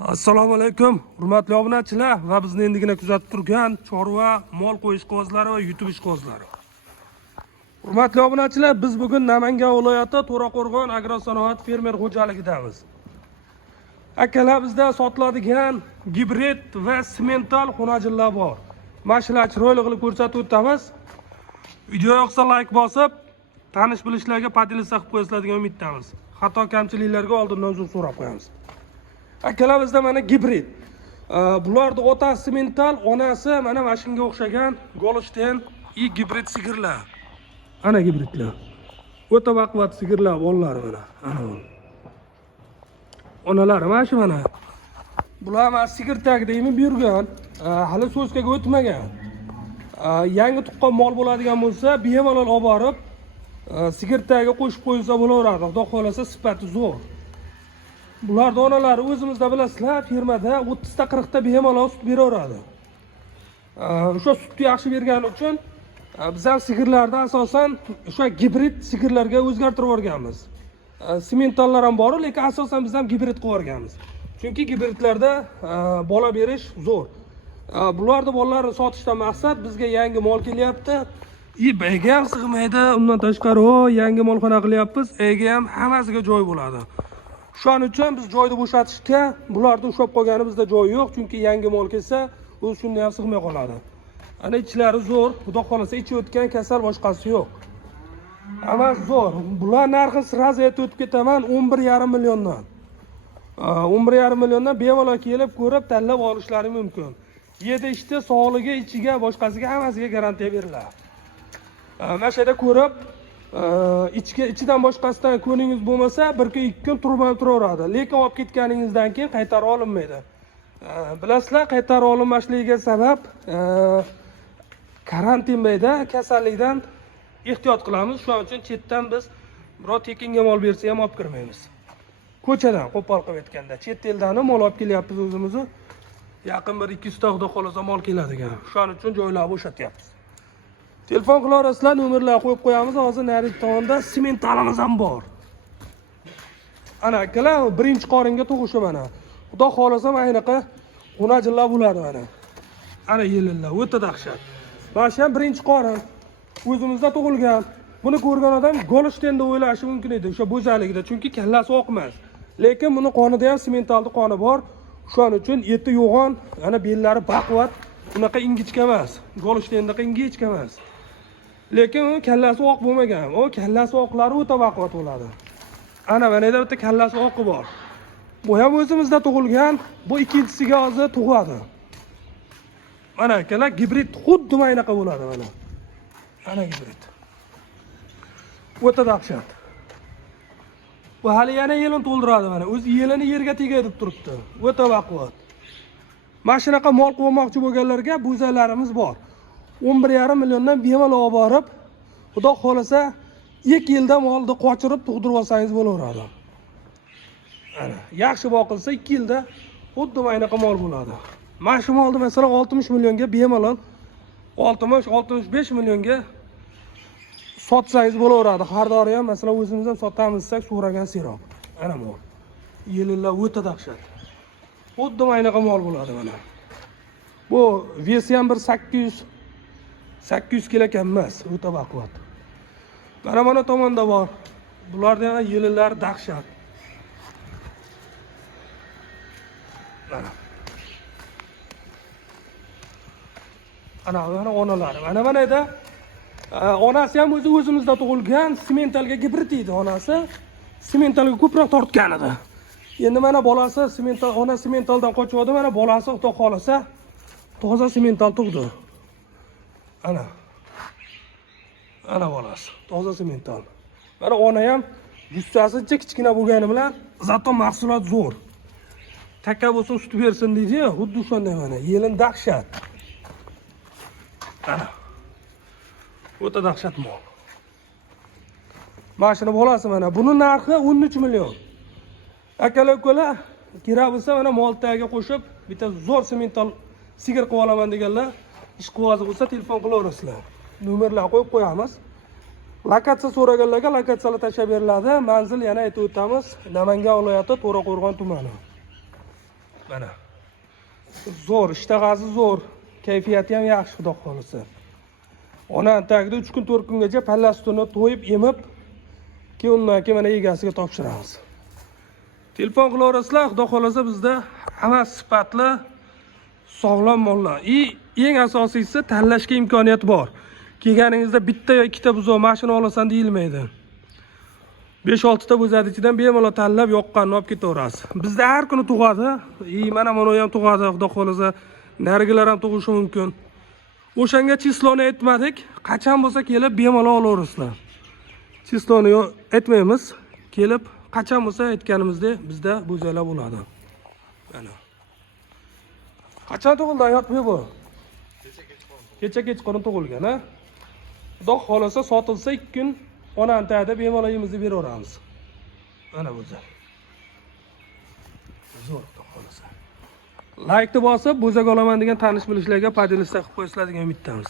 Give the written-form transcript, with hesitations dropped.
Assalomu alaykum, hurmatli obunachilar va bizni endigina kuzatib turgan chorva, mol qo'yish qog'ozlari va yutib qog'ozlari. Hurmatli obunachilar, biz bugun Namangan viloyati To'raqo'rg'on agrosanoat fermer xo'jaligidamiz. Akalar bizda sotiladigan gibrid va semental xonajillar bor. Mana shular chiroyli qilib ko'rsatib o'tamiz. Video yoqsa like bosib, tanish bilishlarga podelitsiya qilib qo'yasizlar degan umiddamiz. Xato kamchiliklarga oldindan uzr so'rab qo'yamiz. Akalar bizda mana gibrid. Bularda otasi semental, onasi mana shunga o'xshagan Golshten gibrid sigirlar. Ana gibridlar. O'ta baquvvat sigirlar bolalari mana. Ana. Onalari mana shu mana. Bular mana sigir tagidami buyurgan, hali so'zkaga o'tmagan. Yangi tuqqan mol bo'ladigan bo'lsa, bemalol olib borib, sigir tagiga qo'shib qo'ysa bo'laveradi. Xudo xolasa sifati zo'r. Bular onalari o'zimizda bilasizlar, fermada 30 ta 40 ta bemalol sut beraveradi. O'sha sutni yaxshi bergani uchun biz ham sigirlarda asosan o'sha gibrid sigirlarga o'zgartirib o'rganamiz. Sementallar ham bor, lekin asosan biz ham gibrid qilib o'rganamiz. Chunki gibridlarda bola berish zo'r. Bularni bolalarini sotishdan maqsad bizga yangi mol kelyapti. Ega ham sig'maydi, undan tashqari yangi molxona qilyapmiz. Ega ham hammasiga joy bo'ladi. Shuning uchun biz joyni bo'shatishga, bularni ushlab qolganimizda joy yo'q, chunki yangi mol kelsa, u shunday ham sig'may qoladi. Ana ichlari zo'r, xudo xolasa ichi o'tgan kasal boshqasi yo'q. Amma zo'r. Bular narxi sirasi aytib o'tib ketaman 11,5 milliondan. 11,5 milliondan bemalol kelib ko'rib tanlab olishlari mumkin. Yedi ichdi, sog'ligi, ichiga, boshqasiga hammasiga garantiya beriladi. Mana shu yerda ko'rib ichidan boshqasidan ko'ningiz bo'lmasa, 1-2 kun turmay turaveradi. Lekin olib ketganingizdan keyin qaytarib olinmaydi. Bilasizlar, qaytarib olinmasligiga sabab karantin payda kasallikdan ehtiyot qilamiz. Shuning uchun chetdan biz biror tekinga mol bersa ham olib kirmaymiz. Ko'chadan qo'pol qilib aytganda, chet eldan mol olib kelyapmiz o'zimizni. Yaqin bir 200 ta xudo xolasa mol keladigan. Shuning uchun joylarni bo'shatyapmiz. Telefon qilaverasizlar, nomerlar qo'yib qo'yamiz. Hozir narigi tomonda sementalimiz ham bor. Ana akalar, birinchi qoringa tug'ishi mana. Xudo xolasa mana shunaqa xonajillar bo'ladi mana. Ana yelillar, o'ta dahshat. Mana shu ham birinchi qorin. O'zimizda tug'ilgan. Buni ko'rgan odam Golshten deb o'ylashi mumkin edi, o'sha bo'zaligida, chunki kallasi oq emas. Lekin buni qonida ham sementalni qoni bor. Shuning uchun eti yo'g'on, ana bellari baquvvat, unaqa ingichka emas. Golshtendaqa ingichka emas. Lekin u kallasi oq bo'lmagan. O kallasi oqlari o'ta baquvvat bo'ladi. Ana mana yerda bitta kallasi oqi bor. Bu ham o'zimizda tug'ilgan, bu ikkinchisiga hozir tug'adi. Mana akalar, gibrid xuddi mana shunaqa bo'ladi mana. Ana gibrid. O'ta dahshat. Bu hali yana yelin to'ldiradi mana. O'zi yelini yerga tegay deb turibdi. O'ta baquvvat. Mana shunaqa mol qo'ymoqchi bo'lganlarga bo'zalarimiz bor. 11,5 milliondan bemalol olib borib, xudo xolasa 2 yilda molni qochirib tug'dirib olsangiz bo'laveradi. Ana, yaxshi boqilsa 2 yilda xuddi mana shunaqa mol bo'ladi. Mana shu molni masalan 60 millionga bemalol 60-65 millionga sotsangiz bo'laveradi. Xaridori ham masalan o'zimizdan sotamiz desak, so'ragan seroq. Ana mol. Yelillar o'ta dahshat. Xuddi mana shunaqa mol bo'ladi mana. Bu vesi ham bir 800 kilo kam emas, o'ta baquvvat. Mana tomonda bor. Bularda ham yelillar dahshat. Ana onalari. Mana edi. Onasi ham o'zimizda tug'ilgan, sementalga gibrid edi onasi. Sementalga ko'proq tortgan edi. Endi mana bolasi ona sementaldan qochib, mana bolasi xudo xolasa toza semental tug'di. Ana bolasi, toza semental. Mana ona ham jussasi kichkina bo'lgani bilan zato mahsulot zo'r. Takka bo'lsin sut bersin deydi-ku, xuddi shunday mana. Yelin dahshat. Ana. O'ta dahshat mol. Mashina bolasi mana. Buni narxi 13 million. Akalar-ukalar, kerak bo'lsa mana mol tagiga qo'shib, bitta zo'r semental sigir qilib olaman deganlar, ish qivozi bo'lsa telefon qilaverasizlar. Nomerlar qo'yib qo'yamiz. Lokatsiya so'raganlarga lokatsiyalar tashlab beriladi. Manzil yana aytib o'tamiz, Namangan viloyati To'raqo'rg'on tumani. Mana. Zo'r, ishtahasi zo'r, kayfiyati ham yaxshi, xudo xolisa. Ona tagida 3 kun 4 kungacha palla sutini to'yib, emib, keyin undan keyin mana egasiga topshiramiz. Telefon qilaverasizlar, xudo xolisa bizda hammasi sifatli, sog'lom mollar. Eng asosiysi tanlashga imkoniyat bor. Kelganingizda bitta yo ikkita buzoq mashina olasan deyilmaydi. 5-6 ta bo'zadi ichidan bemalol tanlab yoqqanini olib ketaverasiz. Bizda har kuni tug'adi. Mana buni ham tug'adi, xudo xolisa. Narigilar ham tug'ishi mumkin. O'shanga chisloni aytmadik. Qachon bo'lsa kelib bemalol olaverasizlar. Chisloni aytmaymiz. Kelib qachon bo'lsa aytganimizdek bizda bo'zalar bo'ladi. Mana. Qachon tug'ildi hayotmi bu? Kecha kechqurun tug'ilgan, ha? Xudo xolisa sotilsa 2 kun onantada bemalol yemizni beraveramiz. Mana bo'za. Zo'r, xudo xolisa. Like-ni bosib, bo'zak olaman degan tanish bilishlarga podelista qilib qo'yisizlar degan umiddamiz.